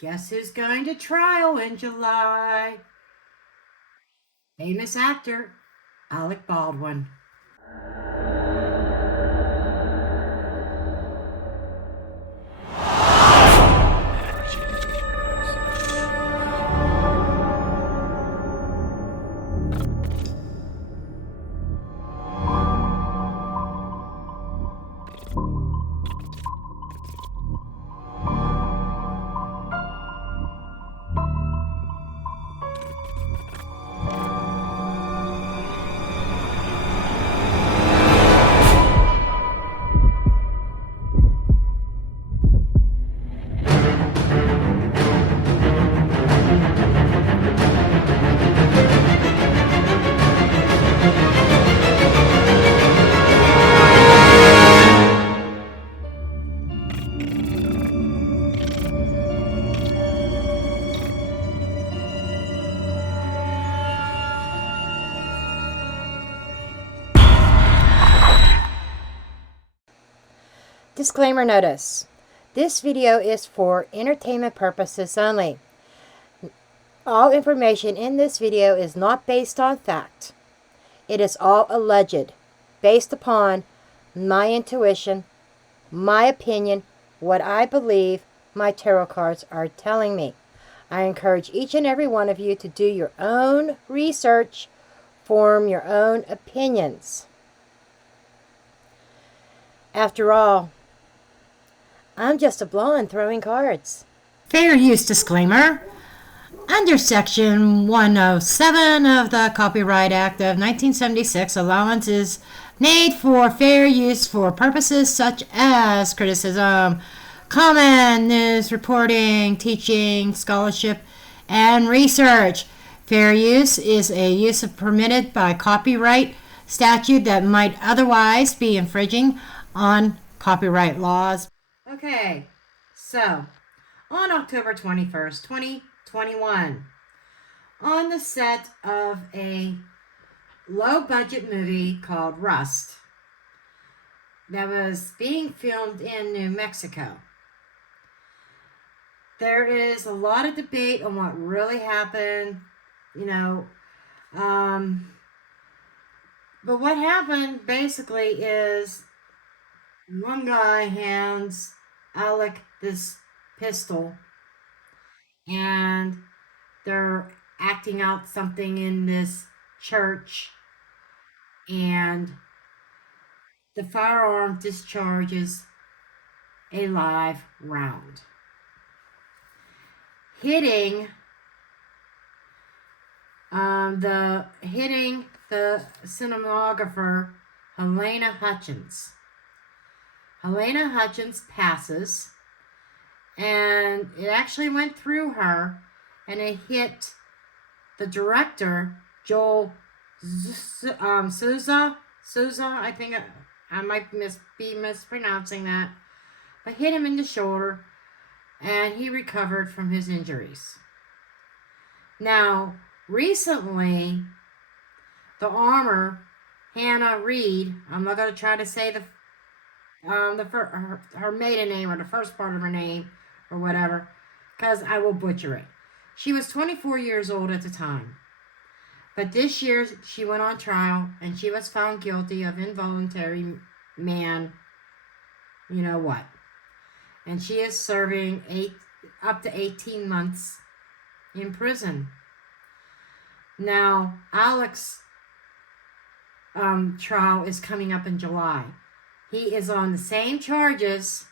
Guess who's going to trial in July? Famous actor Alec Baldwin. Disclaimer notice. This video is for entertainment purposes only. All information in this video is not based on fact. It is all alleged, based upon my intuition, my opinion, what I believe my tarot cards are telling me. I encourage each and every one of you to do your own research, form your own opinions. After all, I'm just a blonde throwing cards. Fair use disclaimer. Under Section 107 of the Copyright Act of 1976, allowance is made for fair use for purposes such as criticism, comment, news reporting, teaching, scholarship, and research. Fair use is a use permitted by copyright statute that might otherwise be infringing on copyright laws. Okay, so on October 21st, 2021, on the set of a low-budget movie called Rust that was being filmed in New Mexico, there is a lot of debate on what really happened, but what happened basically is one guy hands Alec this pistol, and they're acting out something in this church, and the firearm discharges a live round, hitting the cinematographer Halyna Hutchins. Halyna Hutchins passes, and it actually went through her, and it hit the director, Joel Souza, I think I might be mispronouncing that, but hit him in the shoulder, and he recovered from his injuries. Now, recently, the armor, Hannah Reed, I'm not going to try to say her maiden name or the first part of her name or whatever, because I will butcher it. She was 24 years old at the time. But this year she went on trial and she was found guilty of involuntary man, you know what. And she is serving up to 18 months in prison. Now, Alec's trial is coming up in July. He is on the same charges,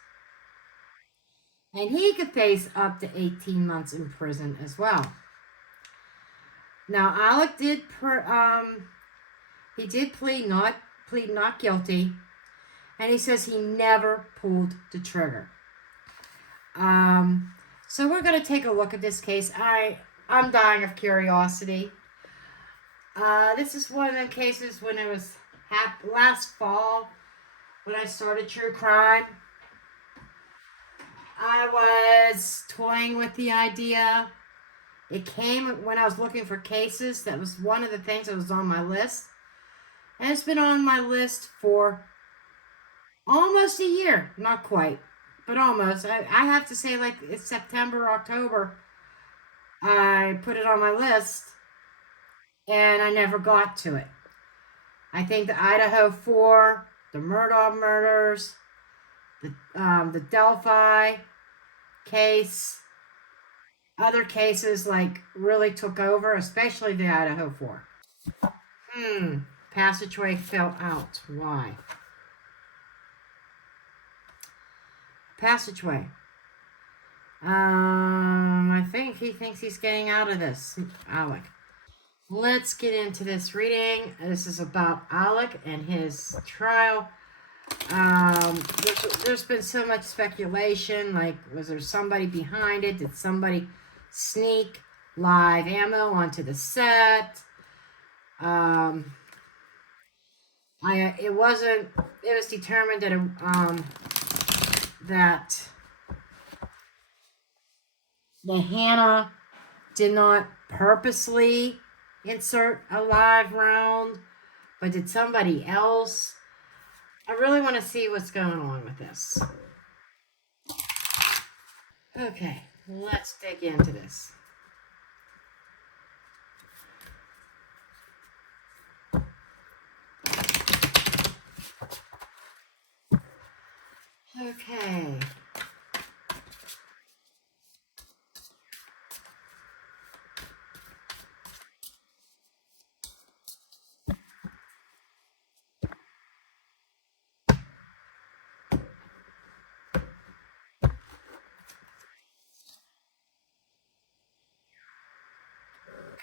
and he could face up to 18 months in prison as well. Now, Alec did plead not guilty, and he says he never pulled the trigger. So we're going to take a look at this case. I'm dying of curiosity. This is one of the cases when it was last fall when I started true crime. I was toying with the idea. It came when I was looking for cases. That was one of the things that was on my list. And it's been on my list for almost a year. Not quite. but almost. I have to say, like, it's September, October. I put it on my list, and I never got to it. I think the Idaho 4, the Murdaugh murders, the Delphi case, other cases like really took over, especially the Idaho 4. Passageway fell out. Why? Passageway. I think he thinks he's getting out of this, Alec. Let's get into this reading. This is about Alec and his trial. There's been so much speculation, like, was there somebody behind it? Did somebody sneak live ammo onto the set? It was determined that the Hannah did not purposely insert a live round, but did somebody else? I really want to see what's going on with this. Okay, let's dig into this. Okay.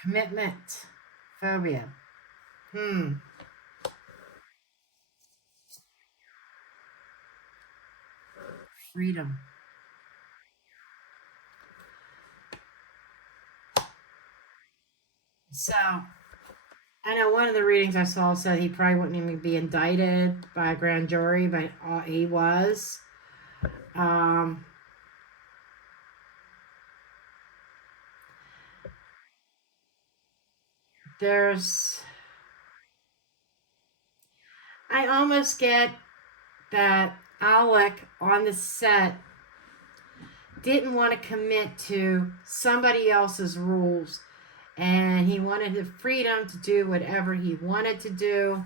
Commitment. Phobia. Freedom. So, I know one of the readings I saw said he probably wouldn't even be indicted by a grand jury, but he was. I almost get that Alec on the set didn't want to commit to somebody else's rules, and he wanted the freedom to do whatever he wanted to do.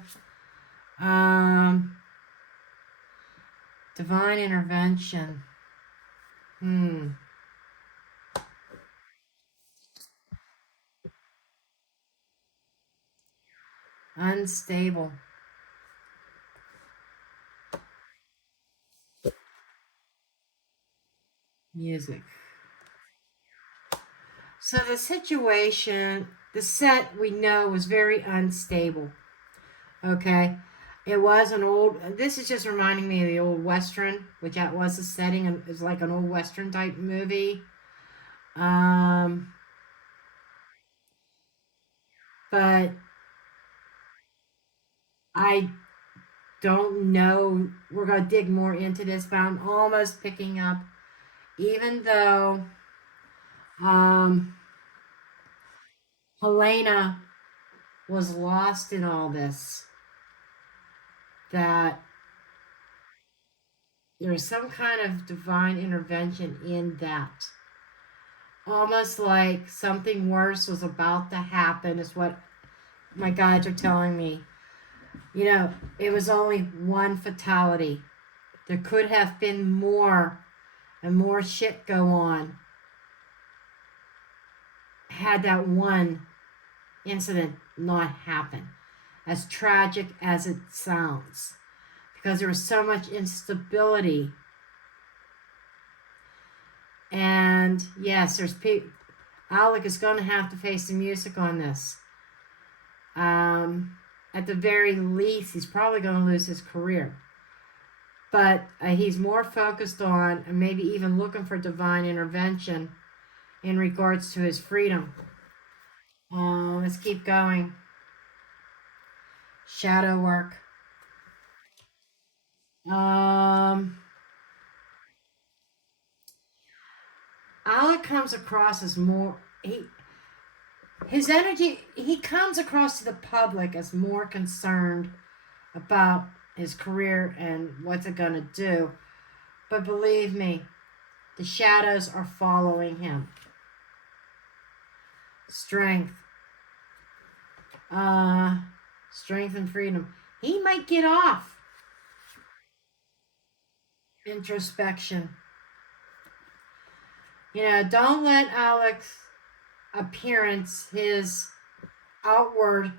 Divine intervention. Unstable. Music. So the situation, the set we know was very unstable. Okay. It was an old, this is just reminding me of the old Western, which that was the setting, and it was like an old Western type movie. But I don't know. We're going to dig more into this, but I'm almost picking up, even though Halyna was lost in all this, that there was some kind of divine intervention in that. Almost like something worse was about to happen, is what my guides are telling me. You know, it was only one fatality. There could have been more and more shit go on had that one incident not happen, as tragic as it sounds, because there was so much instability. And yes, Alec is going to have to face the music on this. At the very least, he's probably going to lose his career. But he's more focused on, and maybe even looking for divine intervention in regards to his freedom. Let's keep going. Shadow work. Alec comes across as more, his energy, he comes across to the public as more concerned about his career and what's it going to do. But believe me, the shadows are following him. Strength. Strength and freedom. He might get off. Introspection. Don't let Alec's appearance, his outward,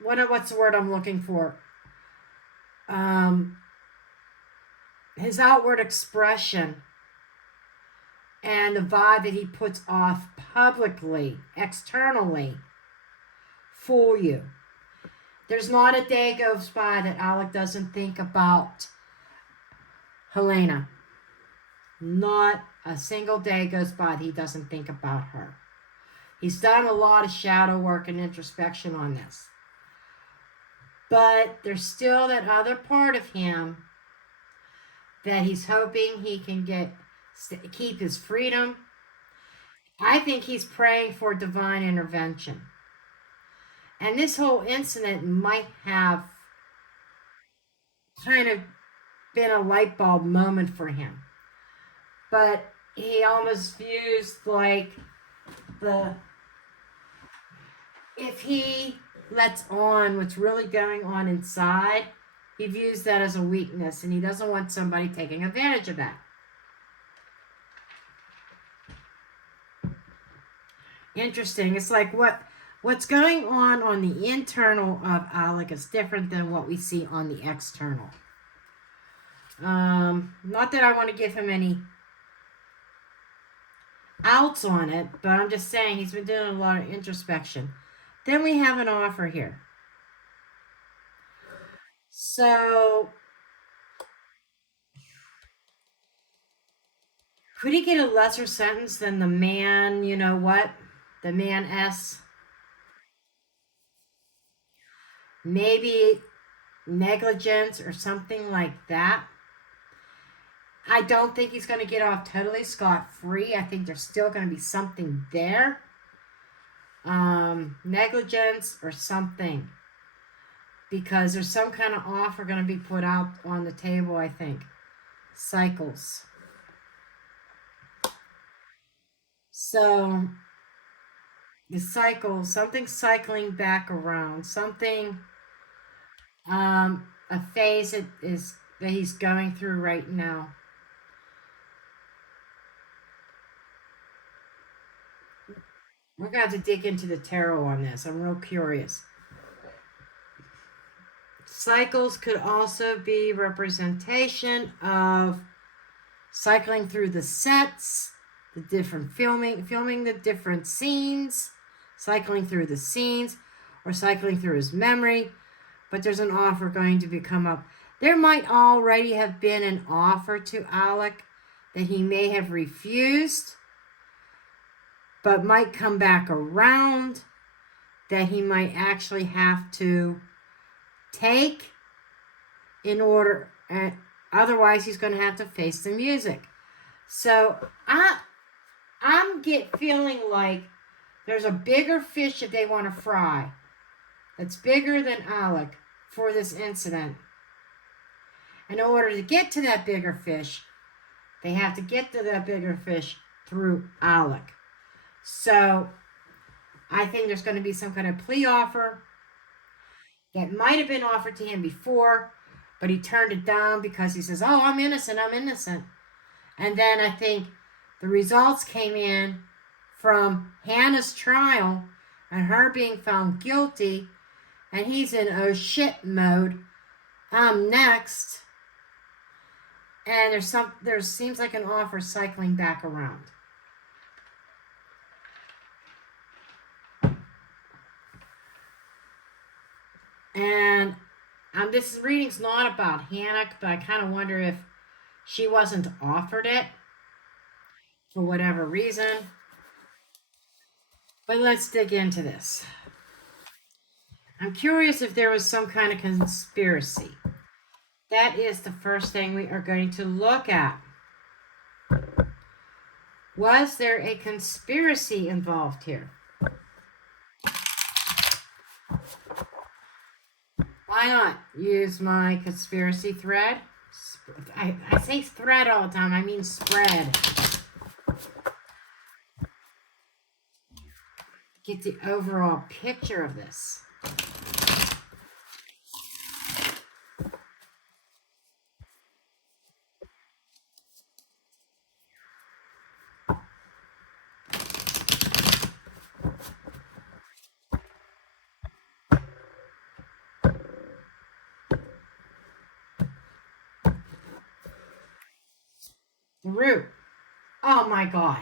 what's the word I'm looking for? His outward expression and the vibe that he puts off publicly, externally, fool you. There's not a day goes by that Alec doesn't think about Halyna. Not a single day goes by that he doesn't think about her. He's done a lot of shadow work and introspection on this. But there's still that other part of him that he's hoping he can keep his freedom. I think he's praying for divine intervention. And this whole incident might have kind of been a light bulb moment for him. But he almost views if he lets on what's really going on inside, he views that as a weakness, and he doesn't want somebody taking advantage of that. Interesting. It's like what's going on the internal of Alec is different than what we see on the external. Not that I want to give him any outs on it, but I'm just saying he's been doing a lot of introspection. Then we have an offer here. So, could he get a lesser sentence than the man, the man S? Maybe negligence or something like that. I don't think he's going to get off totally scot-free. I think there's still going to be something there. Negligence or something. Because there's some kind of offer going to be put out on the table, I think. Cycles. So, the cycle, something cycling back around. Something, a phase that he's going through right now. We're going to have to dig into the tarot on this. I'm real curious. Cycles could also be representation of cycling through the sets, the different filming the different scenes, cycling through the scenes, or cycling through his memory. But there's an offer going to come up. There might already have been an offer to Alec that he may have refused, but might come back around, that he might actually have to take in order, otherwise he's going to have to face the music. So I'm feeling like there's a bigger fish that they want to fry that's bigger than Alec for this incident. In order to get to that bigger fish, they have to get to that bigger fish through Alec. So I think there's going to be some kind of plea offer that might have been offered to him before, but he turned it down because he says, oh, I'm innocent. And then I think the results came in from Hannah's trial and her being found guilty, and he's in oh shit mode. I'm next. And there seems like an offer cycling back around. And this reading's not about Hannah, but I kind of wonder if she wasn't offered it for whatever reason. But let's dig into this. I'm curious if there was some kind of conspiracy. That is the first thing we are going to look at. Was there a conspiracy involved here? Why not use my conspiracy thread? I say thread all the time. I mean spread. Get the overall picture of this. The root. Oh my God.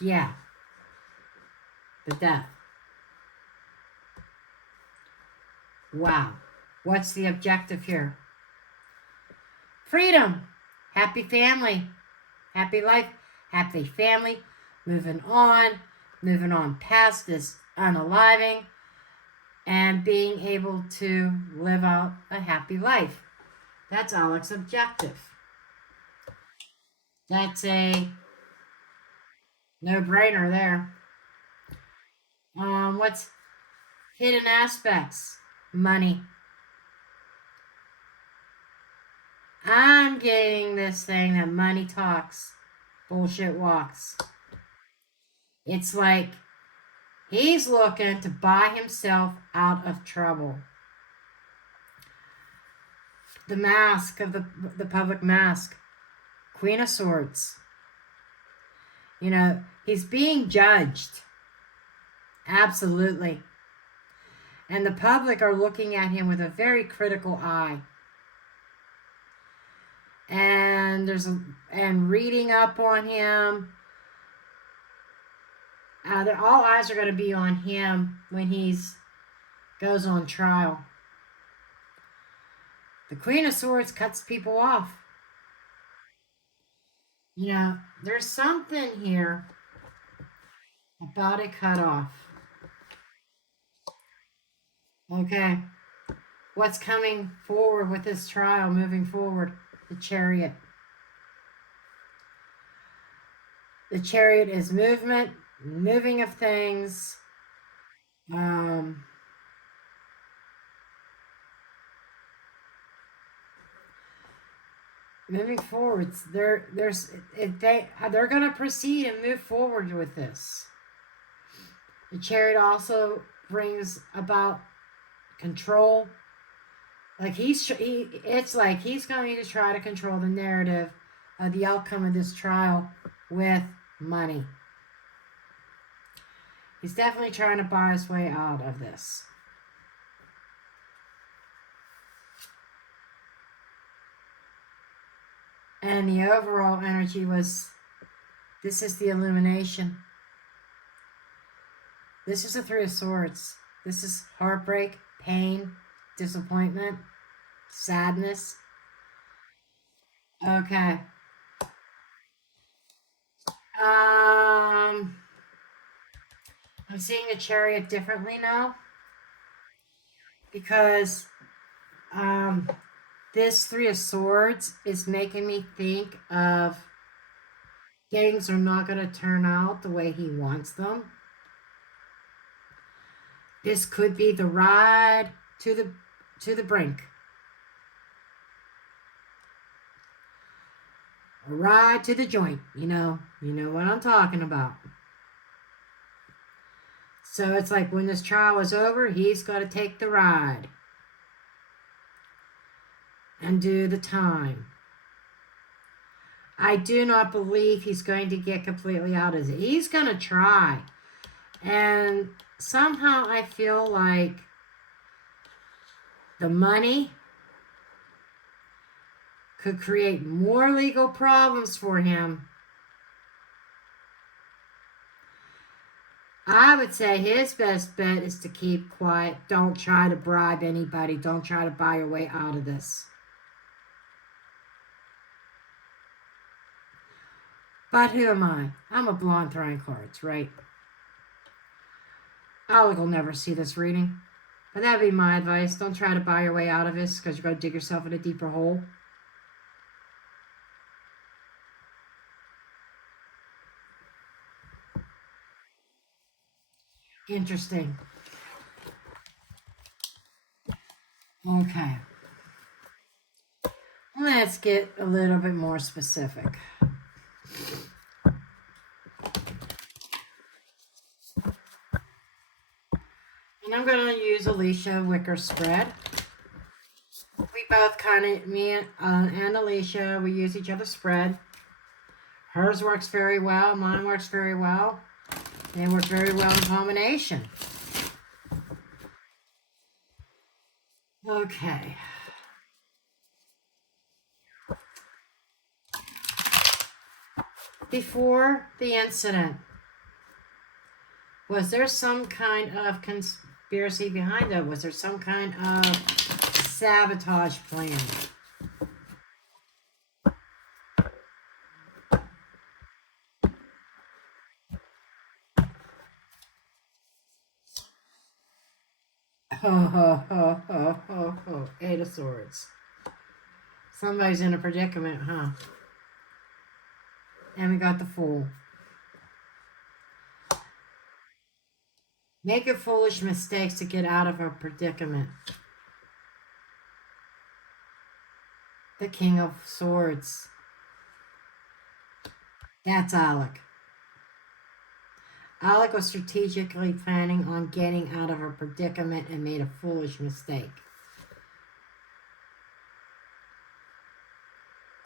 Yeah. The death. Wow. What's the objective here? Freedom. Happy family. Happy life. Happy family. Moving on past this unaliving and being able to live out a happy life. That's Alec's objective. That's a no-brainer there. What's hidden aspects? Money. I'm getting this thing that money talks, bullshit walks. It's like he's looking to buy himself out of trouble. The mask of the public mask. Queen of Swords. You know, he's being judged. Absolutely. And the public are looking at him with a very critical eye. And reading up on him. All eyes are going to be on him when he's goes on trial. The Queen of Swords cuts people off. You know, there's something here about a cutoff. Okay. What's coming forward with this trial, moving forward? The Chariot. The Chariot is movement, moving of things. Moving forwards, they're going to proceed and move forward with this. The Chariot also brings about control. Like it's like he's going to try to control the narrative of the outcome of this trial with money. He's definitely trying to buy his way out of this. And the overall energy was, this is the illumination. This is the Three of Swords. This is heartbreak, pain, disappointment, sadness. Okay. I'm seeing the Chariot differently now. Because this Three of Swords is making me think of things are not going to turn out the way he wants them. This could be the ride to the brink. A ride to the joint, you know what I'm talking about. So it's like when this trial is over, he's got to take the ride and do the time. I do not believe he's going to get completely out of it. He's going to try. And somehow I feel like the money could create more legal problems for him. I would say his best bet is to keep quiet. Don't try to bribe anybody. Don't try to buy your way out of this. But who am I? I'm a blonde throwing cards, right? Alec will never see this reading. But that'd be my advice. Don't try to buy your way out of this because you're going to dig yourself in a deeper hole. Interesting. Okay. Let's get a little bit more specific. And I'm going to use Alicia Wicker's spread. We both me and Alicia, we use each other's spread. Hers works very well. Mine works very well. They work very well in combination. Okay. Before the incident, was there some kind of conspiracy behind it? Was there some kind of sabotage plan? Ho, ho, ho, ho, ho, ho. Eight of Swords. Somebody's in a predicament, huh? And we got the Fool. Making foolish mistakes to get out of a predicament. The King of Swords. That's Alec. Alec was strategically planning on getting out of a predicament and made a foolish mistake.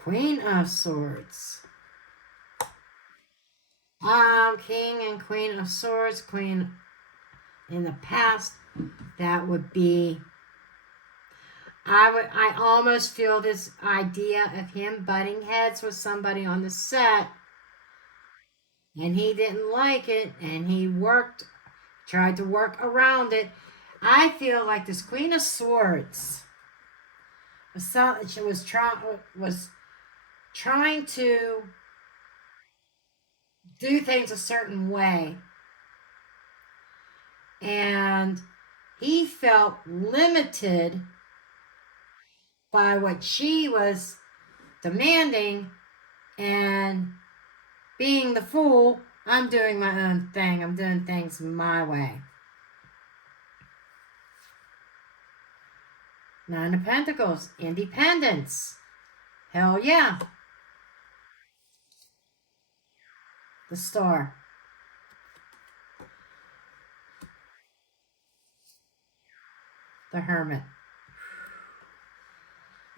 Queen of Swords. King and Queen of Swords. Queen in the past. That would be... I almost feel this idea of him butting heads with somebody on the set. And he didn't like it. And he tried to work around it. I feel like this Queen of Swords was trying to do things a certain way. And he felt limited by what she was demanding, and being the fool, I'm doing my own thing. I'm doing things my way. Nine of Pentacles, independence. Hell yeah. The Star. The Hermit.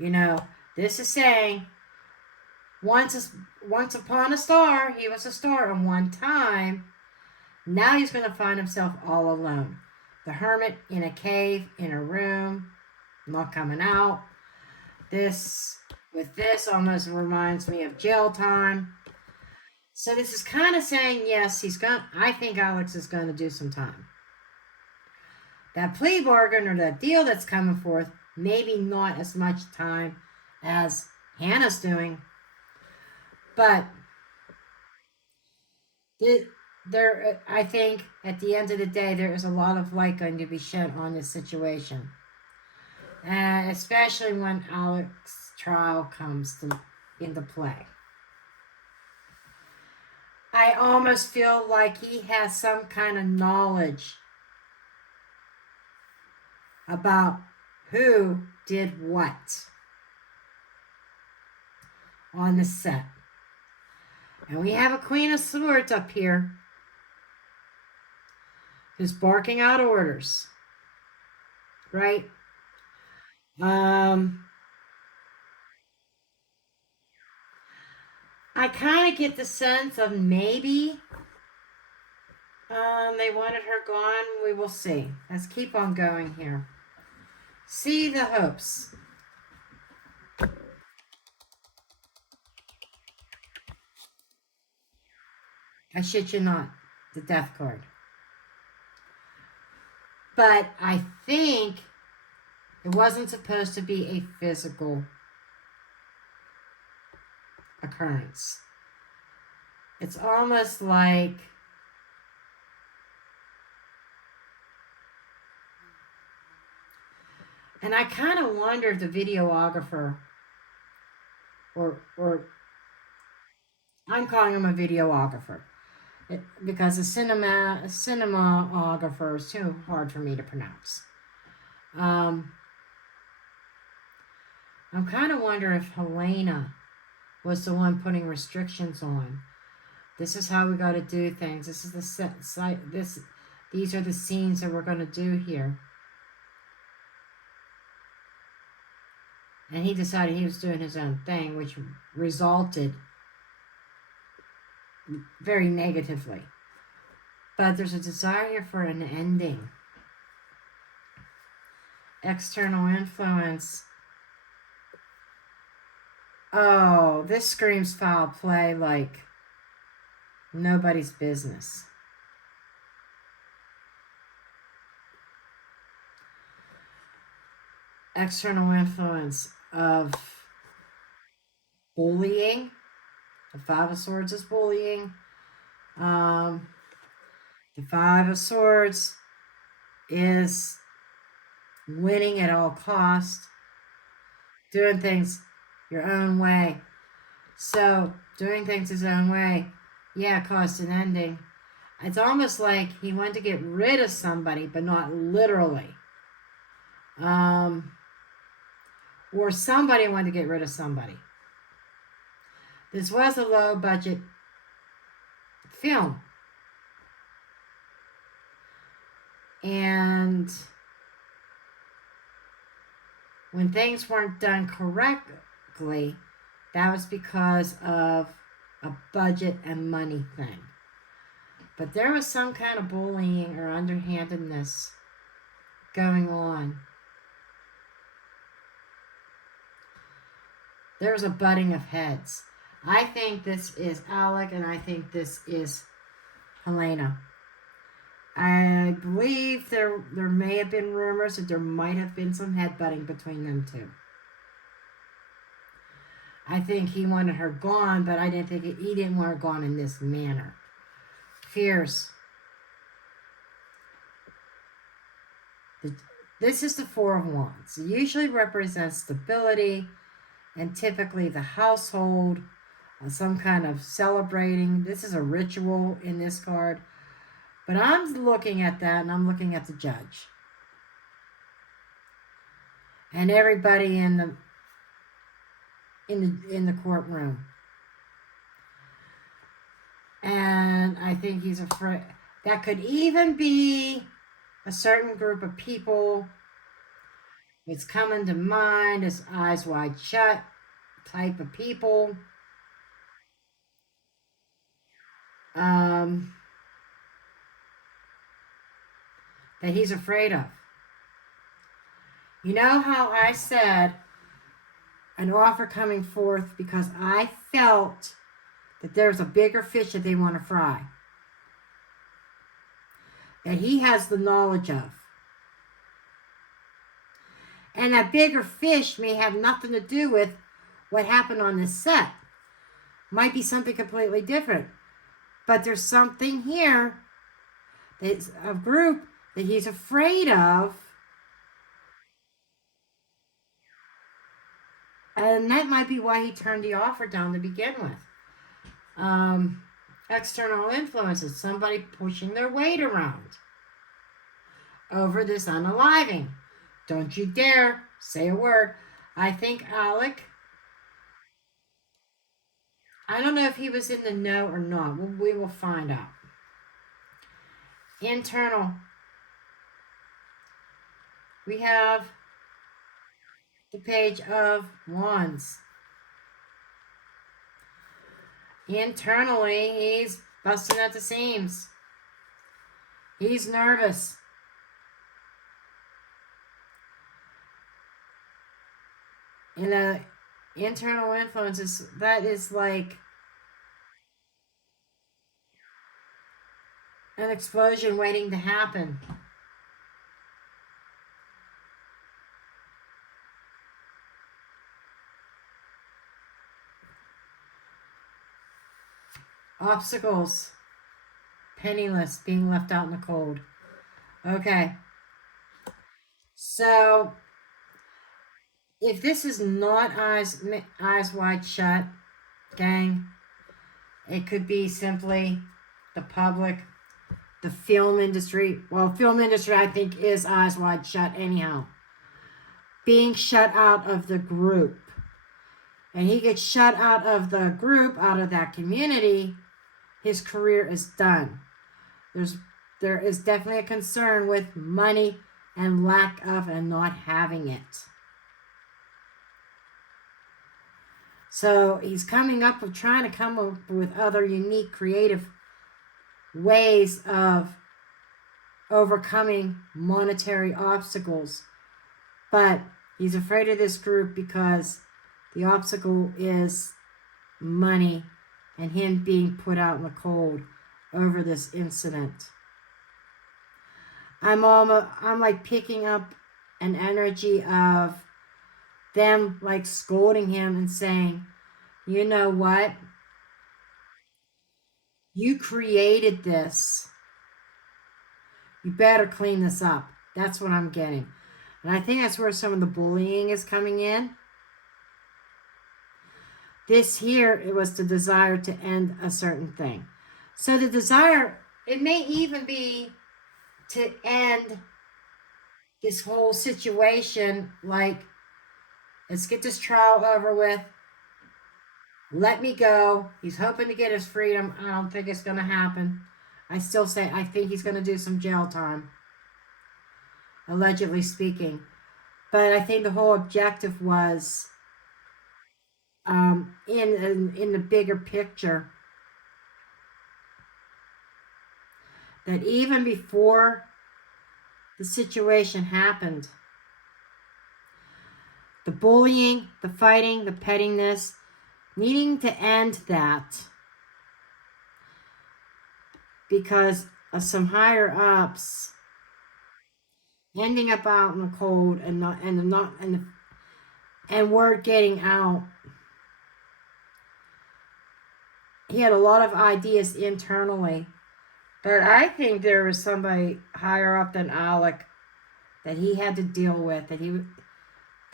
You know, this is saying, once upon a star, he was a star at one time. Now he's going to find himself all alone. The Hermit in a cave, in a room, not coming out. This almost reminds me of jail time. So this is kind of saying, yes, I think Alex is going to do some time. That plea bargain or that deal that's coming forth, maybe not as much time as Hannah's doing, but I think at the end of the day, there is a lot of light going to be shed on this situation. And especially when Alex's trial comes into play. I almost feel like he has some kind of knowledge about who did what on the set. And we have a Queen of Swords up here who's barking out orders. Right? I kind of get the sense of maybe they wanted her gone. We will see. Let's keep on going here. See the hopes. I shit you not. The Death card. But I think it wasn't supposed to be a physical occurrence. It's almost like and I kind of wonder if the videographer or I'm calling him a videographer. because the cinematographer is too hard for me to pronounce. I'm kind of wondering if Halyna was the one putting restrictions on. This is how we got to do things. This is the site. These are the scenes that we're going to do here. And he decided he was doing his own thing, which resulted very negatively. But there's a desire for an ending. External influence. Oh, this screams foul play like nobody's business. External influence of bullying. The Five of Swords is bullying. The Five of Swords is winning at all cost. Doing things your own way. So, doing things his own way, yeah, caused an ending. It's almost like he wanted to get rid of somebody, but not literally. Or somebody wanted to get rid of somebody. This was a low budget film. And when things weren't done correctly, that was because of a budget and money thing. But there was some kind of bullying or underhandedness going on. There was a butting of heads. I think this is Alec, and I think this is Halyna. I believe there may have been rumors that there might have been some headbutting between them two. I think he wanted her gone, but I didn't think he didn't want her gone in this manner. Fears. This is the Four of Wands. It usually represents stability and typically the household, some kind of celebrating. This is a ritual in this card. But I'm looking at that, and I'm looking at the judge. And everybody in the courtroom. And I think he's afraid. That could even be a certain group of people. It's coming to mind as eyes wide shut type of people. That he's afraid of. You know how I said an offer coming forth because I felt that there's a bigger fish that they want to fry. That he has the knowledge of. And that bigger fish may have nothing to do with what happened on this set. Might be something completely different. But there's something here that's a group that he's afraid of. And that might be why he turned the offer down to begin with. External influences, somebody pushing their weight around over this unaliving. Don't you dare say a word. I think Alec, I don't know if he was in the know or not. We will find out. Internal. We have the Page of Wands. Internally, he's busting at the seams. He's nervous. And the internal influences, that is like an explosion waiting to happen. Obstacles. Penniless, being left out in the cold. Okay. So, if this is not eyes wide shut, gang, it could be simply the public, the film industry. Well, film industry, I think, is eyes wide shut anyhow. Being shut out of the group. And he gets shut out of the group, out of that community, his career is done. There is definitely a concern with money and lack of and not having it. So he's trying to come up with other unique, creative ways of overcoming monetary obstacles. But he's afraid of this group because the obstacle is money and him being put out in the cold over this incident. I'm like picking up an energy of them like scolding him and saying, you know what? You created this. You better clean this up. That's what I'm getting. And I think that's where some of the bullying is coming in. This here, it was the desire to end a certain thing. So the desire, it may even be to end this whole situation, like, let's get this trial over with. Let me go. He's hoping to get his freedom. I don't think it's going to happen. I still say I think he's going to do some jail time, allegedly speaking. But I think the whole objective was in the bigger picture that even before the situation happened, the bullying, the fighting, the pettiness, needing to end that because of some higher ups ending up out in the cold and word getting out. He had a lot of ideas internally, but I think there was somebody higher up than Alec that he had to deal with,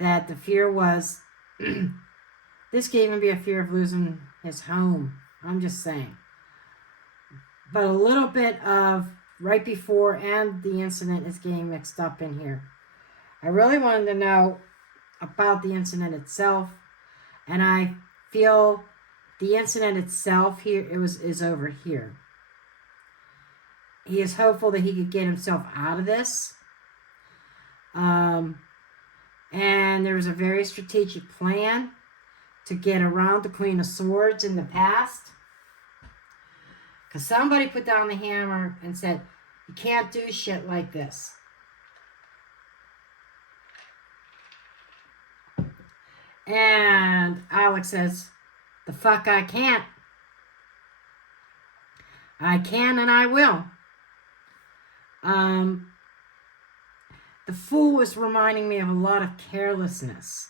that the fear was this could even be a fear of losing his home. I'm just saying. But a little bit of right before and the incident is getting mixed up in here. I really wanted to know about the incident itself, and I feel the incident itself here is over here. He is hopeful that he could get himself out of this. And there was a very strategic plan to get around the Queen of Swords in the past. Because somebody put down the hammer and said, you can't do shit like this. And Alex says, the fuck I can't. I can and I will. The Fool is reminding me of a lot of carelessness.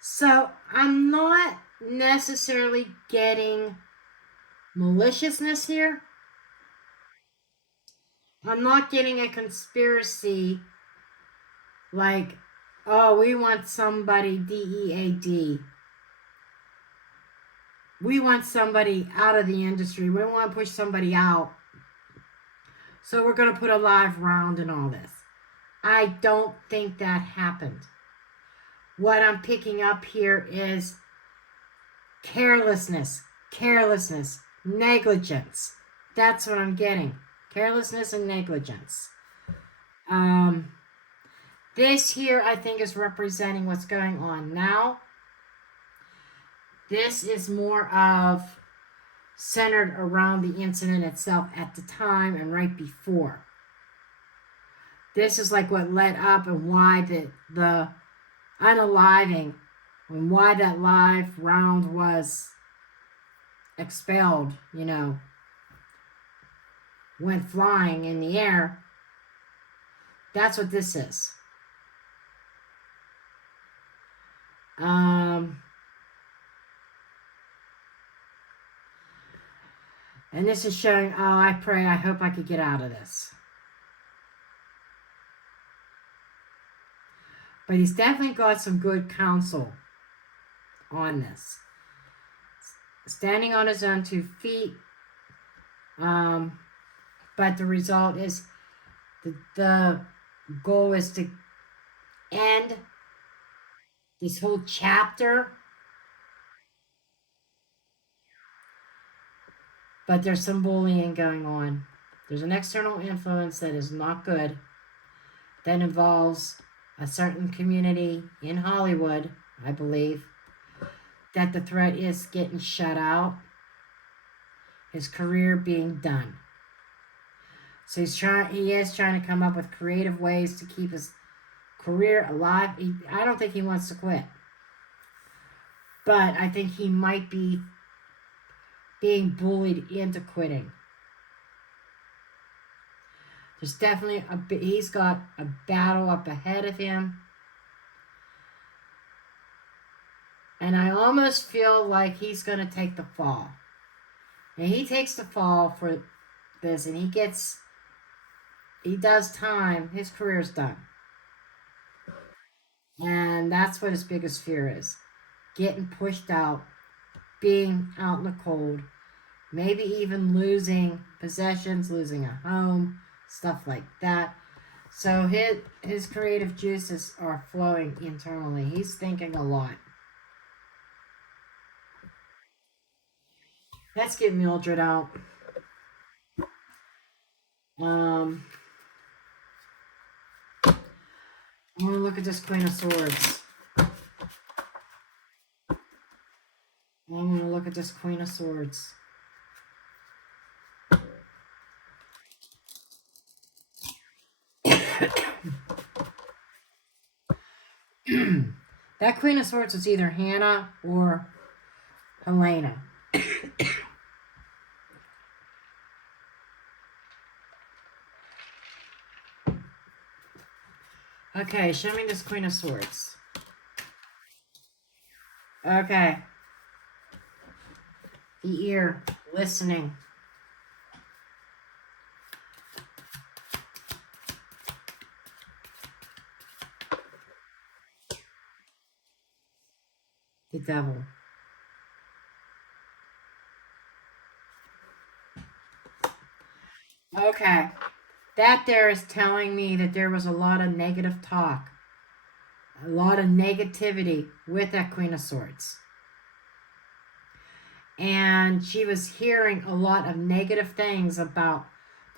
So I'm not necessarily getting maliciousness here. I'm not getting a conspiracy like, oh, we want somebody DEAD. We want somebody out of the industry. We want to push somebody out. So we're going to put a live round in all this. I don't think that happened. What I'm picking up here is carelessness, negligence. That's what I'm getting. Carelessness and negligence. This here, I think, is representing what's going on now. This is more of centered around the incident itself at the time and right before. This is like what led up and why the unaliving and why that live round was expelled, went flying in the air. That's what this is. And this is showing, I hope I could get out of this. But he's definitely got some good counsel on this. Standing on his own 2 feet, Um, but the result is the goal is to end this whole chapter, but there's some bullying going on. There's an external influence that is not good, that involves a certain community in Hollywood, I believe, that the threat is getting shut out, his career being done. So he is trying to come up with creative ways to keep his career alive. I don't think he wants to quit. But I think he might be being bullied into quitting. There's definitely he's got a battle up ahead of him. And I almost feel like he's going to take the fall. And he takes the fall for this, and he does time, his career's done. And that's what his biggest fear is. Getting pushed out, being out in the cold, maybe even losing possessions, losing a home, stuff like that. So his creative juices are flowing internally. He's thinking a lot. Let's get Mildred out. I want to look at this Queen of Swords. That Queen of Swords was either Hannah or Halyna. Okay, show me this Queen of Swords. Okay. The ear, listening. The devil. Okay. That there is telling me that there was a lot of negative talk, a lot of negativity with that Queen of Swords. And she was hearing a lot of negative things about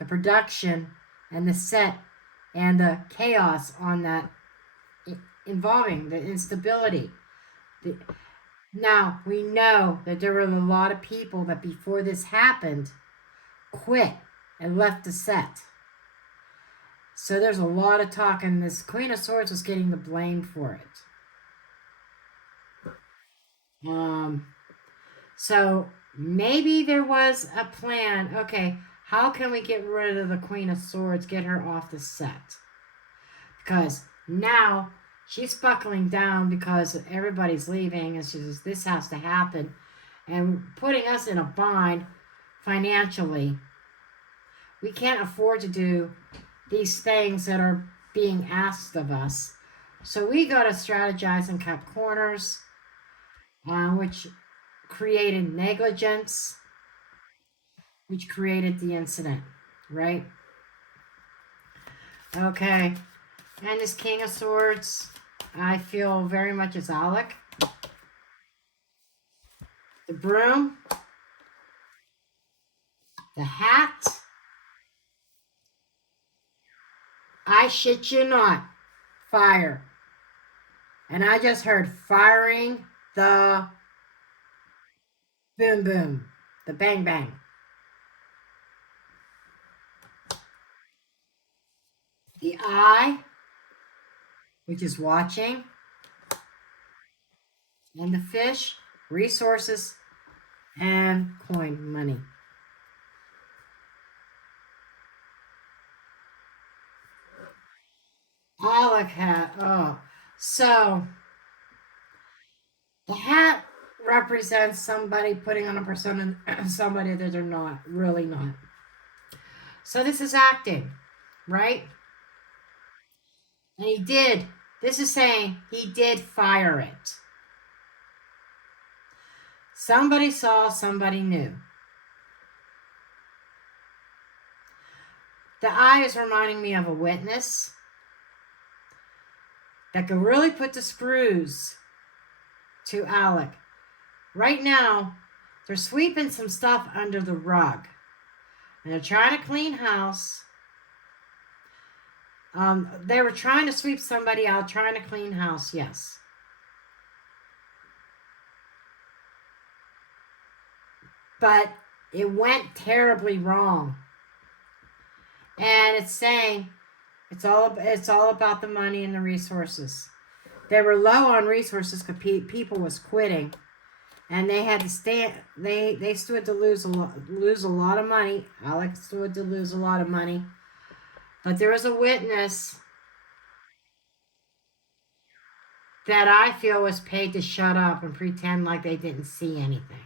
the production and the set and the chaos on that, involving the instability. Now, we know that there were a lot of people that before this happened quit and left the set. So there's a lot of talk, and this Queen of Swords was getting the blame for it. So maybe there was a plan. Okay, how can we get rid of the Queen of Swords, get her off the set? Because now she's buckling down because everybody's leaving, and she says, this has to happen, and putting us in a bind financially. We can't afford to do these things that are being asked of us. So we got to strategize and cut corners, which created negligence, which created the incident, right? Okay. And this King of Swords, I feel very much as Alec. The broom, the hat. I shit you not, fire. And I just heard firing the boom boom, the bang bang. The eye, which is watching. And the fish, resources and coin, money. Alec hat. Oh, so the hat represents somebody putting on a persona, somebody that they're not, really not. So this is acting, right? And he did. This is saying he did fire it. Somebody saw, somebody knew. The eye is reminding me of a witness that could really put the screws to Alec. Right now, they're sweeping some stuff under the rug. And they're trying to clean house. They were trying to sweep somebody out, trying to clean house, yes. But it went terribly wrong. And it's saying it's all about the money and the resources. They were low on resources because people was quitting, and they had to stand. They stood to lose a lot of money. Alex stood to lose a lot of money, but there was a witness that I feel was paid to shut up and pretend like they didn't see anything.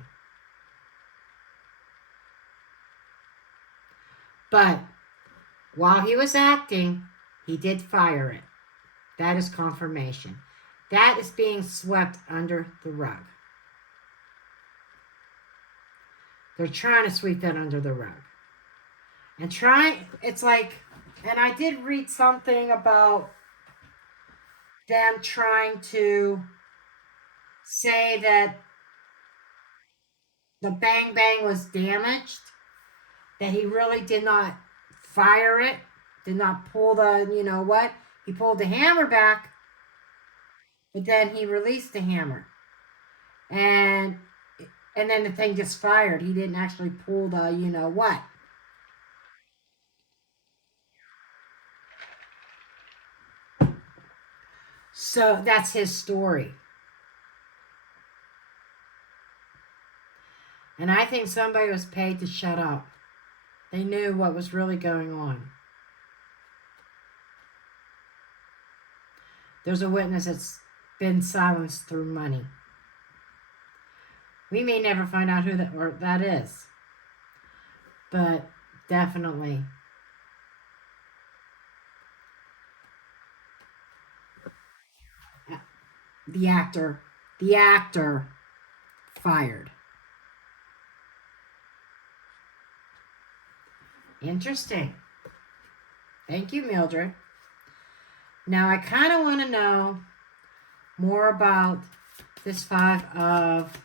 But while he was acting, he did fire it. That is confirmation. That is being swept under the rug. They're trying to sweep that under the rug. And it's like, and I did read something about them trying to say that the bang bang was damaged, that he really did not fire it, did not pull he pulled the hammer back, but then he released the hammer. And then the thing just fired. He didn't actually pull the So that's his story. And I think somebody was paid to shut up. They knew what was really going on. There's a witness that's been silenced through money. We may never find out who that is. But definitely. The actor fired. Interesting. Thank you, Mildred. Now I kind of want to know more about this Five of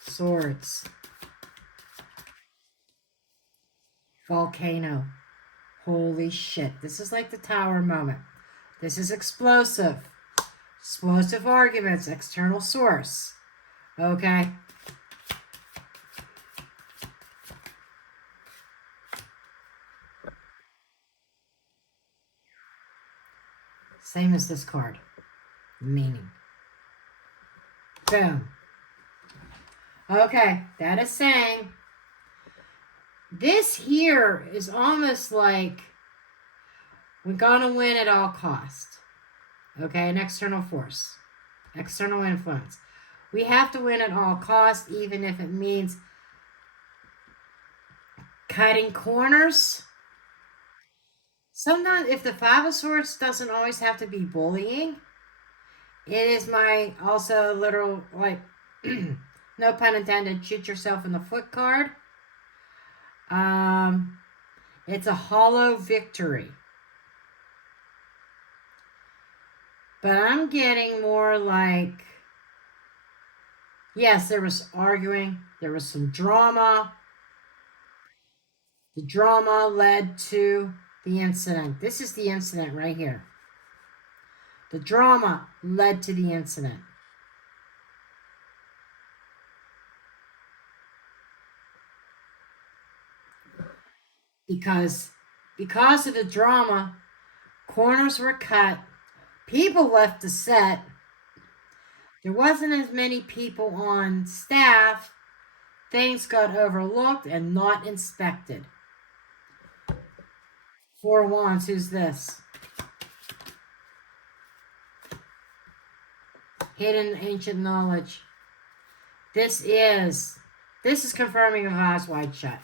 Swords. Volcano. Holy shit. This is like the Tower moment. This is explosive. Explosive arguments. External source. Okay. Same as this card. Meaning. Boom. Okay, that is saying this here is almost like we're gonna win at all cost. Okay, an external force, external influence. We have to win at all cost, even if it means cutting corners. Sometimes, if the Five of Swords doesn't always have to be bullying, it is my also literal, like, no pun intended, shoot yourself in the foot card. It's a hollow victory. But I'm getting more like, yes, there was arguing, there was some drama. The drama led to the incident. This is the incident right here. The drama led to the incident. Because of the drama, corners were cut, people left the set, there wasn't as many people on staff, things got overlooked and not inspected. Four of Wands, who's this? Hidden ancient knowledge. This is confirming of eyes wide shut.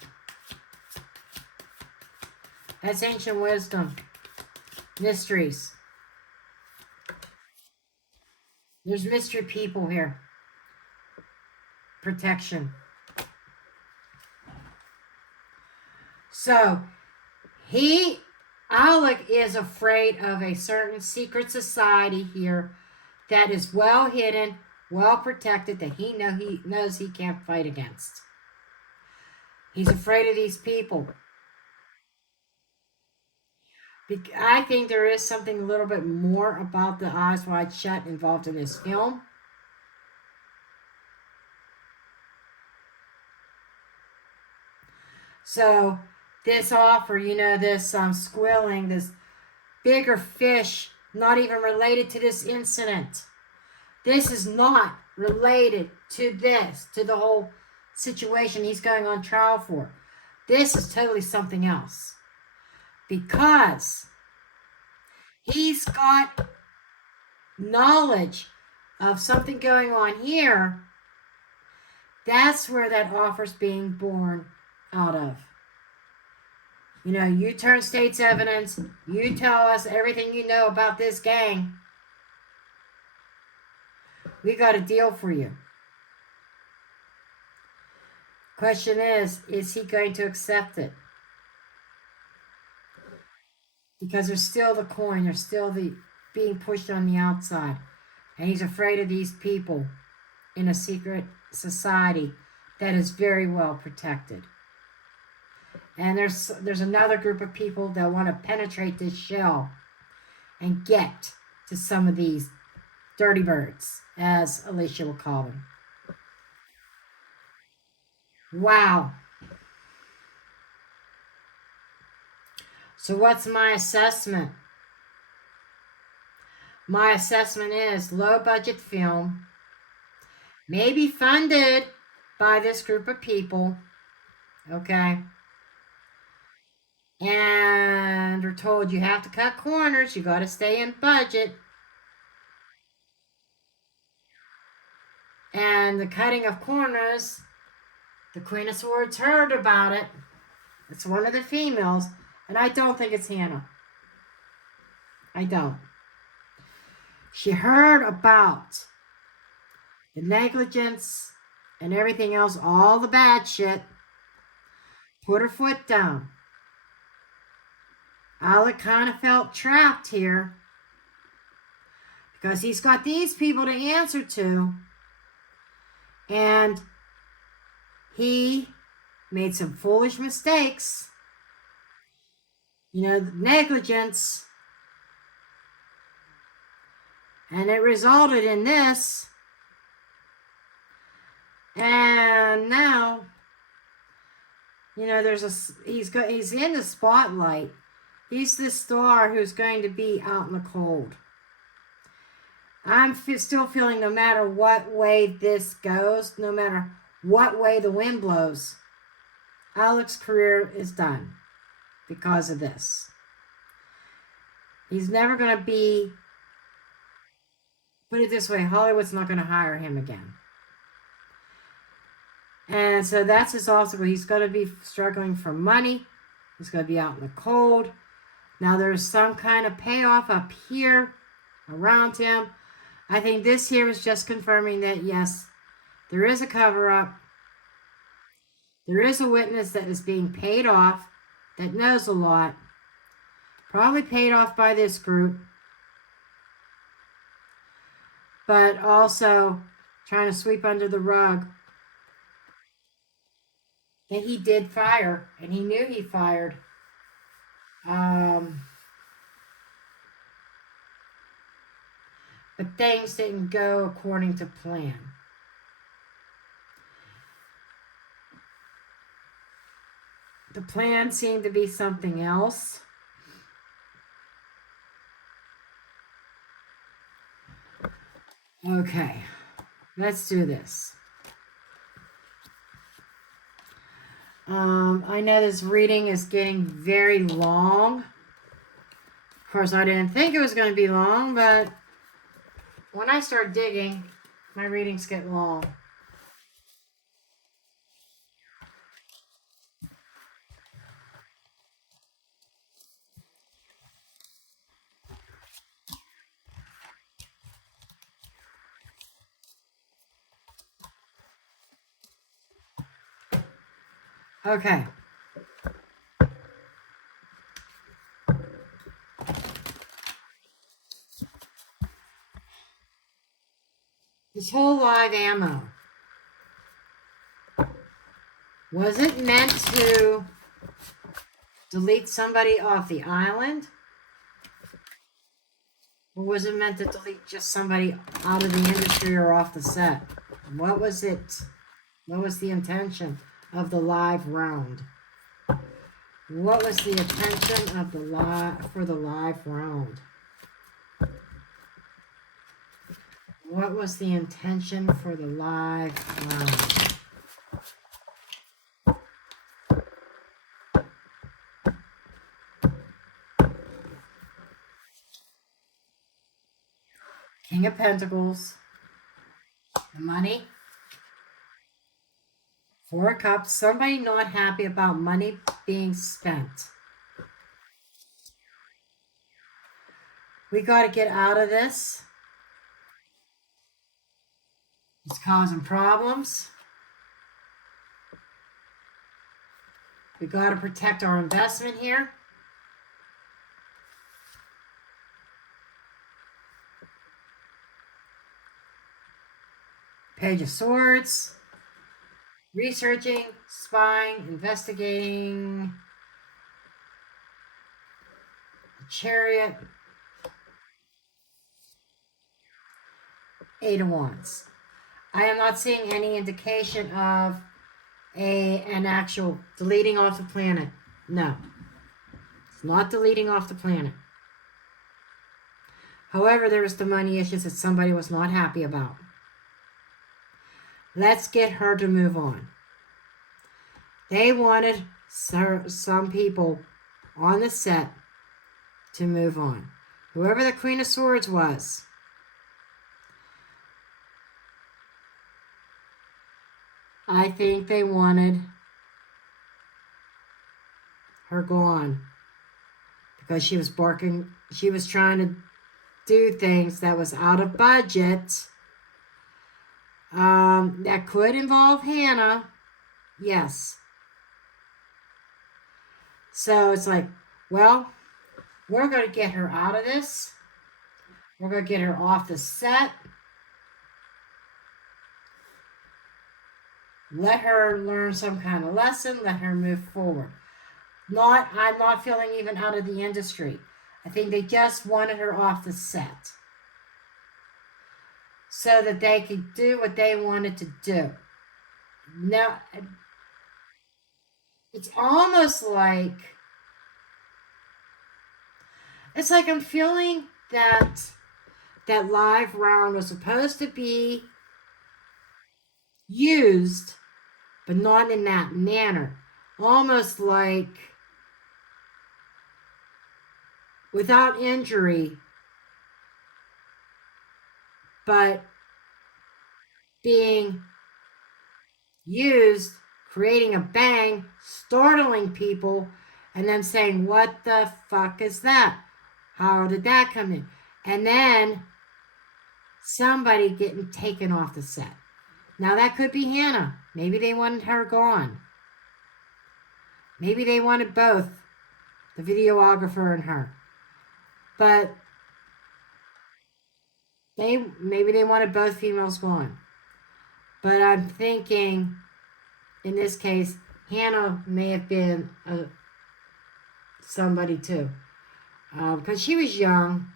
That's ancient wisdom. Mysteries. There's mystery people here. Protection. So, he Alec is afraid of a certain secret society here that is well hidden, well protected, that he knows he can't fight against. He's afraid of these people. I think there is something a little bit more about the Eyes Wide Shut involved in this film. So this offer, this squilling, this bigger fish, not even related to this incident. This is not related to the whole situation he's going on trial for. This is totally something else. Because he's got knowledge of something going on here. That's where that offer's being born out of. You turn state's evidence. You tell us everything you know about this gang. We got a deal for you. Question is he going to accept it? Because there's still the coin. There's still the being pushed on the outside. And he's afraid of these people in a secret society that is very well protected. And there's another group of people that want to penetrate this shell and get to some of these dirty birds, as Alicia will call them. Wow. So what's my assessment? My assessment is low budget film, maybe funded by this group of people, okay? And we're told you have to cut corners. You got to stay in budget. And the cutting of corners, the Queen of Swords heard about it. It's one of the females. And I don't think it's Hannah. I don't. She heard about the negligence and everything else, all the bad shit. Put her foot down. Alec kind of felt trapped here because he's got these people to answer to, and he made some foolish mistakes, negligence, and it resulted in this. And now, he's in the spotlight. He's the star who's going to be out in the cold. I'm still feeling no matter what way this goes, no matter what way the wind blows, Alec's career is done because of this. He's never going to be, put it this way, Hollywood's not going to hire him again. And so that's his obstacle. He's going to be struggling for money. He's going to be out in the cold. Now there's some kind of payoff up here around him. I think this here is just confirming that, yes, there is a cover-up. There is a witness that is being paid off that knows a lot. Probably paid off by this group. But also trying to sweep under the rug that he did fire, and he knew he fired. But things didn't go according to plan. The plan seemed to be something else. Okay, let's do this. I know this reading is getting very long. Of course, I didn't think it was going to be long, but when I start digging, my readings get long. Okay. This whole live ammo, was it meant to delete somebody off the island? Or was it meant to delete just somebody out of the industry or off the set? What was it? What was the intention of the live round? What was the intention of the live round? What was the intention for the live round? King of Pentacles, the money, Four of Cups, somebody not happy about money being spent. We got to get out of this. It's causing problems. We got to protect our investment here. Page of Swords. Researching, spying, investigating. The Chariot. Eight of Wands. I am not seeing any indication of an actual deleting off the planet. No. It's not deleting off the planet. However, there was the money issues that somebody was not happy about. Let's get her to move on. They wanted some people on the set to move on. Whoever the Queen of Swords was. I think they wanted her gone because she was barking. She was trying to do things that was out of budget. That could involve Hannah. Yes. So it's like, well, we're going to get her out of this. We're going to get her off the set. Let her learn some kind of lesson. Let her move forward. I'm not feeling even out of the industry. I think they just wanted her off the set so that they could do what they wanted to do. Now, it's almost like, I'm feeling that live round was supposed to be used, but not in that manner. Almost like without injury, but being used, creating a bang, startling people, and then saying, what the fuck is that? How did that come in? And then somebody getting taken off the set. Now that could be Hannah. Maybe they wanted her gone. Maybe they wanted both, the videographer and her. But maybe they wanted both females gone. But I'm thinking, in this case, Hannah may have been somebody too. Because she was young.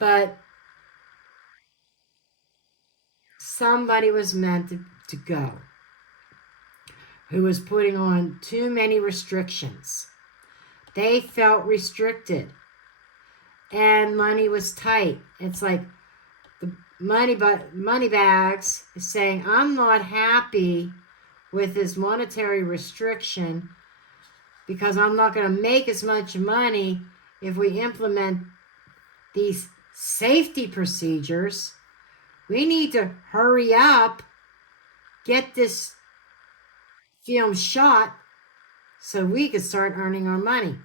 But somebody was meant to go, who was putting on too many restrictions. They felt restricted. And money was tight. It's like the money bags is saying, I'm not happy with this monetary restriction because I'm not going to make as much money if we implement these safety procedures. We need to hurry up, get this film shot so we could start earning our money.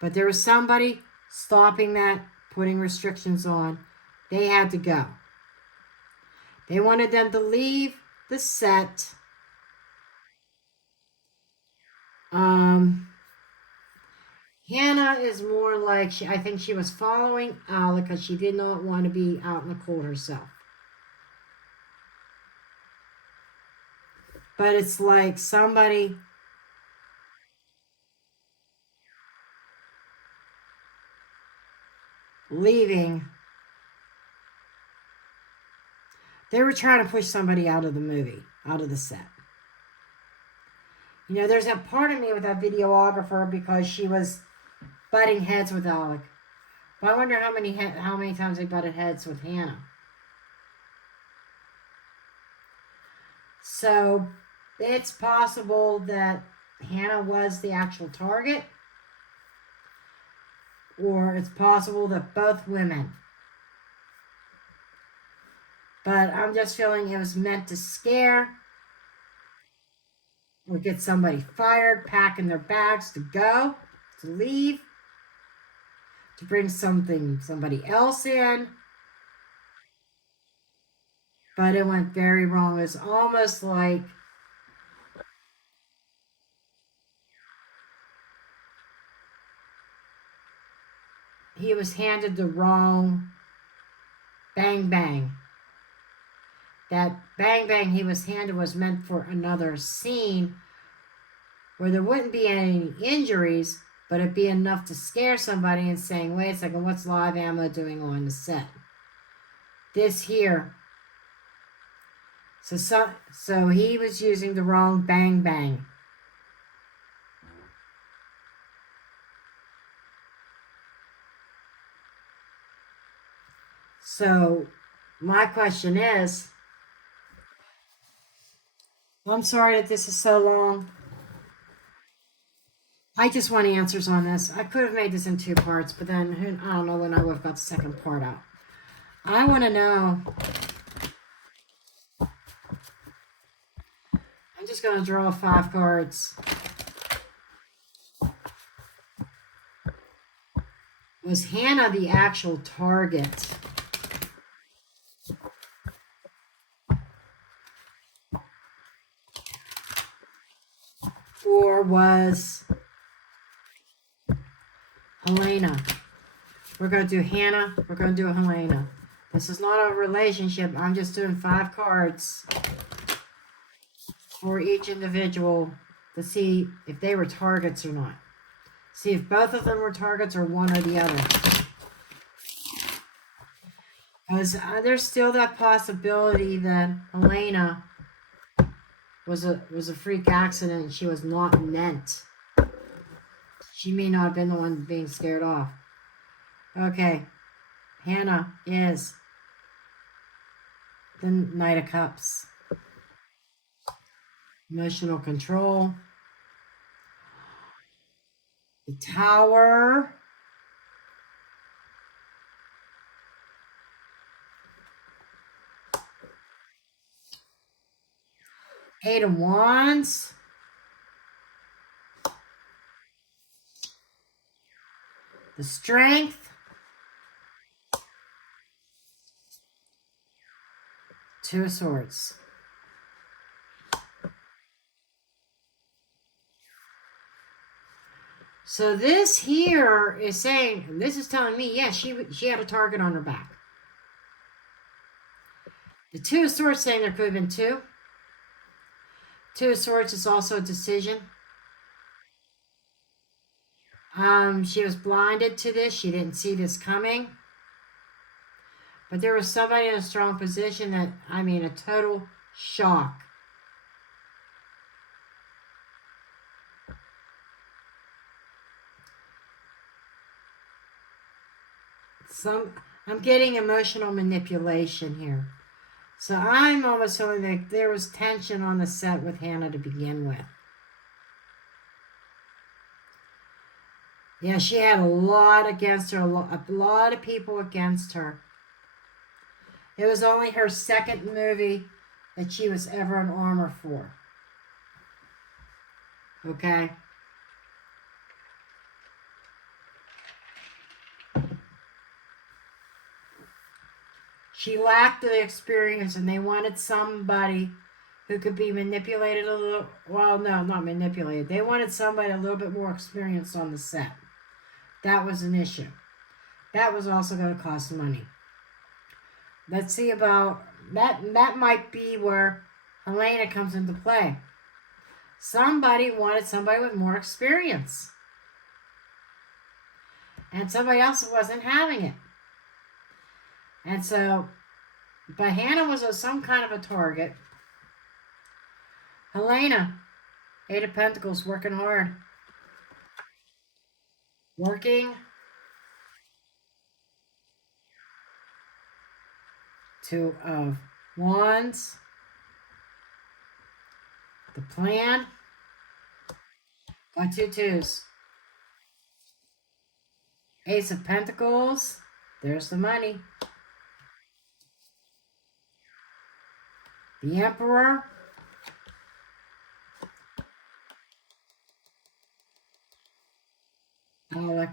But there was somebody stopping that, putting restrictions on. They had to go. They wanted them to leave the set. Hannah is more like I think she was following Alec because she did not want to be out in the cold herself. But it's like somebody leaving. They were trying to push somebody out of the movie, out of the set. You know, there's a part of me with that videographer because she was butting heads with Alec. But I wonder how many times they butted heads with Hannah. So it's possible that Hannah was the actual target, or it's possible that both women. But I'm just feeling it was meant to scare or get somebody fired, packing their bags to go, to leave, to bring somebody else in. But it went very wrong. It was almost like he was handed the wrong bang bang. That bang bang he was handed was meant for another scene where there wouldn't be any injuries, but it'd be enough to scare somebody and saying, wait a second, what's live ammo doing on the set? This here. So he was using the wrong bang bang. So my question is, I'm sorry that this is so long. I just want answers on this. I could have made this in 2 parts, but then I don't know when I would have got the second part out. I want to know. I'm just going to draw 5 cards. Was Hannah the actual target? Or was Halyna? We're going to do Hannah. We're going to do Halyna. This is not a relationship. I'm just doing 5 cards for each individual to see if they were targets or not. See if both of them were targets or one or the other. Because there's still that possibility that Halyna was a freak accident and she was not meant. She may not have been the one being scared off. Okay. Hannah is the Knight of Cups. Emotional control. The Tower. Eight of Wands. The Strength. Two of Swords. So this here is saying, and this is telling me, yes, she had a target on her back. The Two of Swords saying there could have been 2. Two of Swords is also a decision. She was blinded to this. She didn't see this coming. But there was somebody in a strong position that, a total shock. I'm getting emotional manipulation here. So I'm almost feeling like there was tension on the set with Hannah to begin with. Yeah, she had a lot against her, a lot of people against her. It was only her second movie that she was ever in armor for. Okay? She lacked the experience, and they wanted somebody who could be manipulated a little. Well, no, not manipulated. They wanted somebody a little bit more experienced on the set. that was an issue. That was also going to cost money. Let's see about that. That might be where Halyna comes into play. Somebody wanted somebody with more experience, and somebody else wasn't having it. And so, but Hannah was some kind of a target. Halyna, Eight of Pentacles, working hard. Working. Two of Wands. The plan. Got two twos. Ace of Pentacles. There's the money. The Emperor. Alec.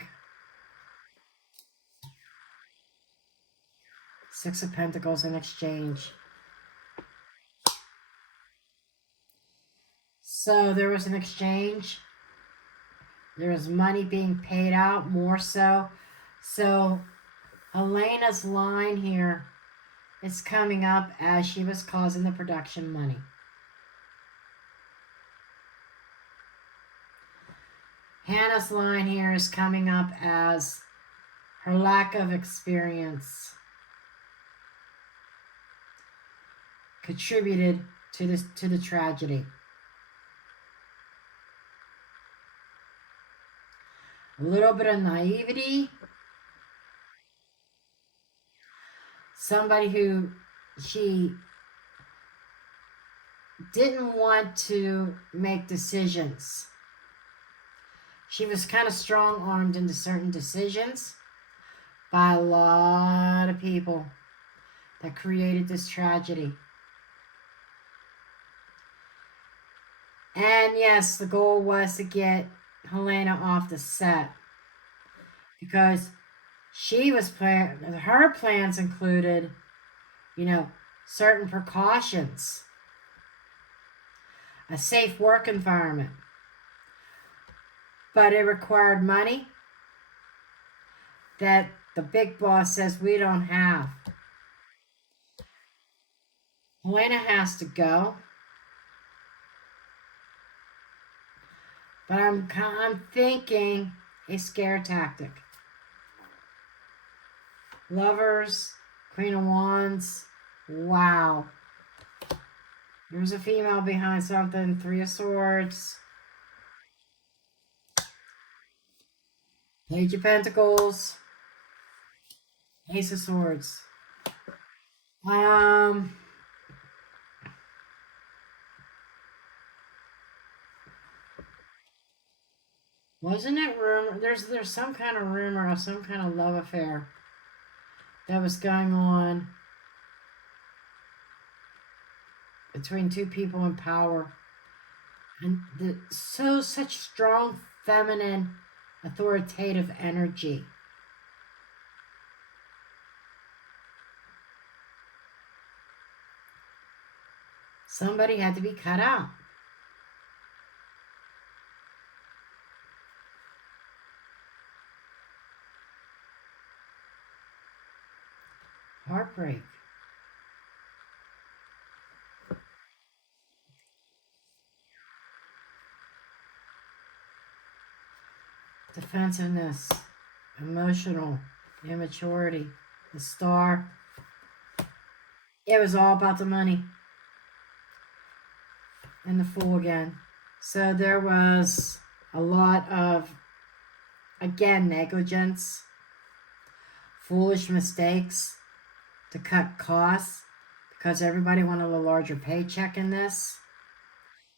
Six of Pentacles in exchange. So there was an exchange. There was money being paid out, more so. So Halyna's line here is coming up as she was causing the production money. Hannah's line here is coming up as her lack of experience contributed to the tragedy. A little bit of naivety. Somebody who she didn't want to make decisions. She was kind of strong-armed into certain decisions by a lot of people that created this tragedy. And yes, the goal was to get Halyna off the set because she was her plans included, certain precautions, a safe work environment, but it required money that the big boss says we don't have. Halyna has to go. But I'm thinking a scare tactic. Lovers, Queen of Wands. Wow. There's a female behind something. Three of Swords. Page of Pentacles. Ace of Swords. Wasn't it rumor? There's some kind of rumor of some kind of love affair that was going on between two people in power, and such strong feminine authoritative energy. Somebody had to be cut out. Heartbreak. Defensiveness. Emotional immaturity. The Star. It was all about the money. And the Fool again. So there was a lot of, again, negligence, foolish mistakes to cut costs because everybody wanted a larger paycheck in this.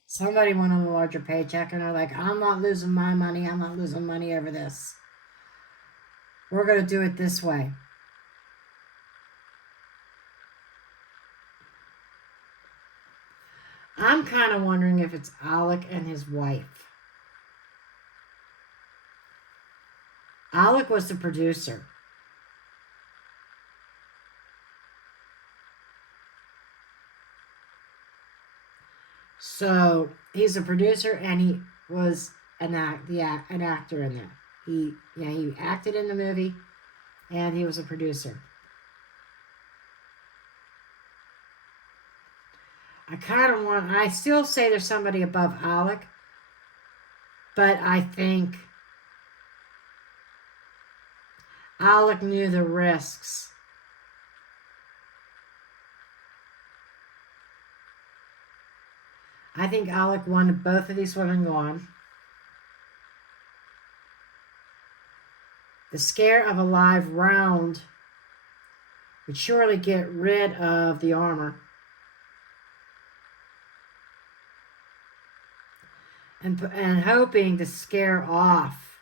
Somebody wanted a larger paycheck and they're like, I'm not losing my money. I'm not losing money over this. We're going to do it this way. I'm kind of wondering if it's Alec and his wife. Alec was the producer. So he's a producer and he was an actor in there. He acted in the movie, and he was a producer. I still say there's somebody above Alec, but I think Alec knew the risks. I think Alec wanted both of these women gone. The scare of a live round would surely get rid of the armor. And hoping to scare off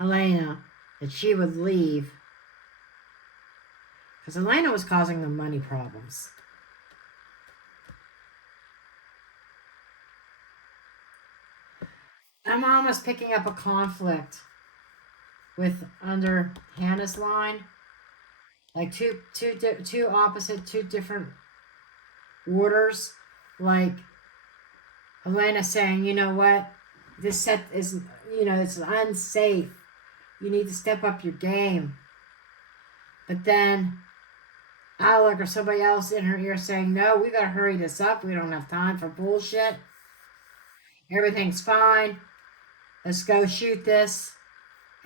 Halyna, that she would leave. Because Halyna was causing them money problems. I'm almost picking up a conflict with under Hannah's line. Like two different orders. Like Halyna saying, you know what, this set is, it's unsafe. You need to step up your game. But then Alec or somebody else in her ear saying, no, we gotta hurry this up. We don't have time for bullshit. Everything's fine. Let's go shoot this.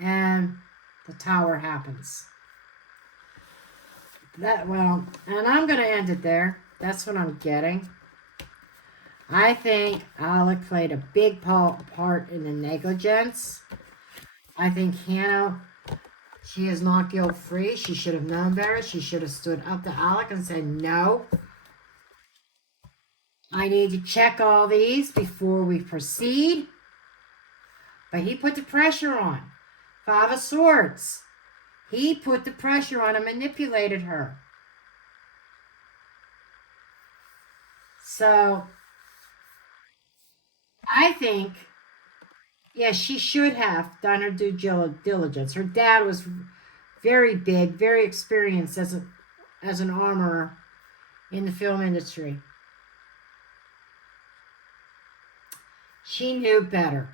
And the tower happens. And I'm gonna end it there. That's what I'm getting. I think Alec played a big part in the negligence. I think Hannah, she is not guilt-free. She should have known better. She should have stood up to Alec and said, no, I need to check all these before we proceed. But he put the pressure on. Five of Swords. He put the pressure on and manipulated her. So I think, yes, she should have done her due diligence. Her dad was very big, very experienced as an armorer in the film industry. She knew better.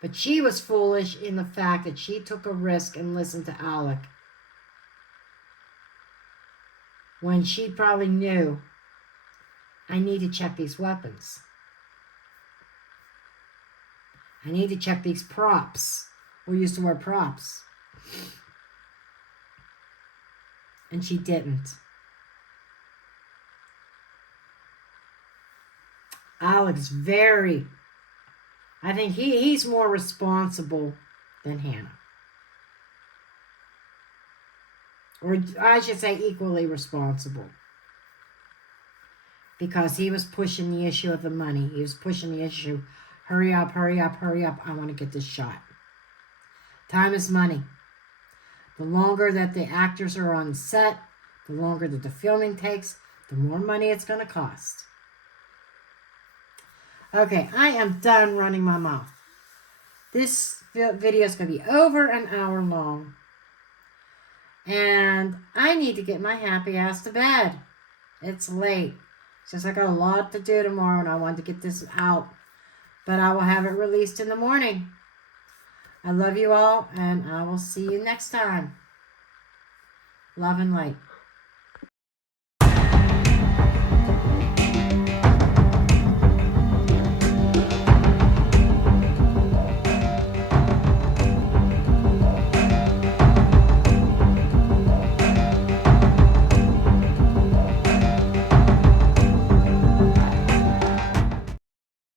But she was foolish in the fact that she took a risk and listened to Alec, when she probably knew, I need to check these weapons. I need to check these props. We used the word props. And she didn't. Alec's I think he's more responsible than Hannah. Or I should say equally responsible. Because he was pushing the issue of the money. He was pushing the issue, hurry up, hurry up, hurry up. I want to get this shot. Time is money. The longer that the actors are on set, the longer that the filming takes, the more money it's going to cost. Okay, I am done running my mouth. This video is going to be over an hour long. And I need to get my happy ass to bed. It's late. Since I got a lot to do tomorrow and I want to get this out. But I will have it released in the morning. I love you all and I will see you next time. Love and light.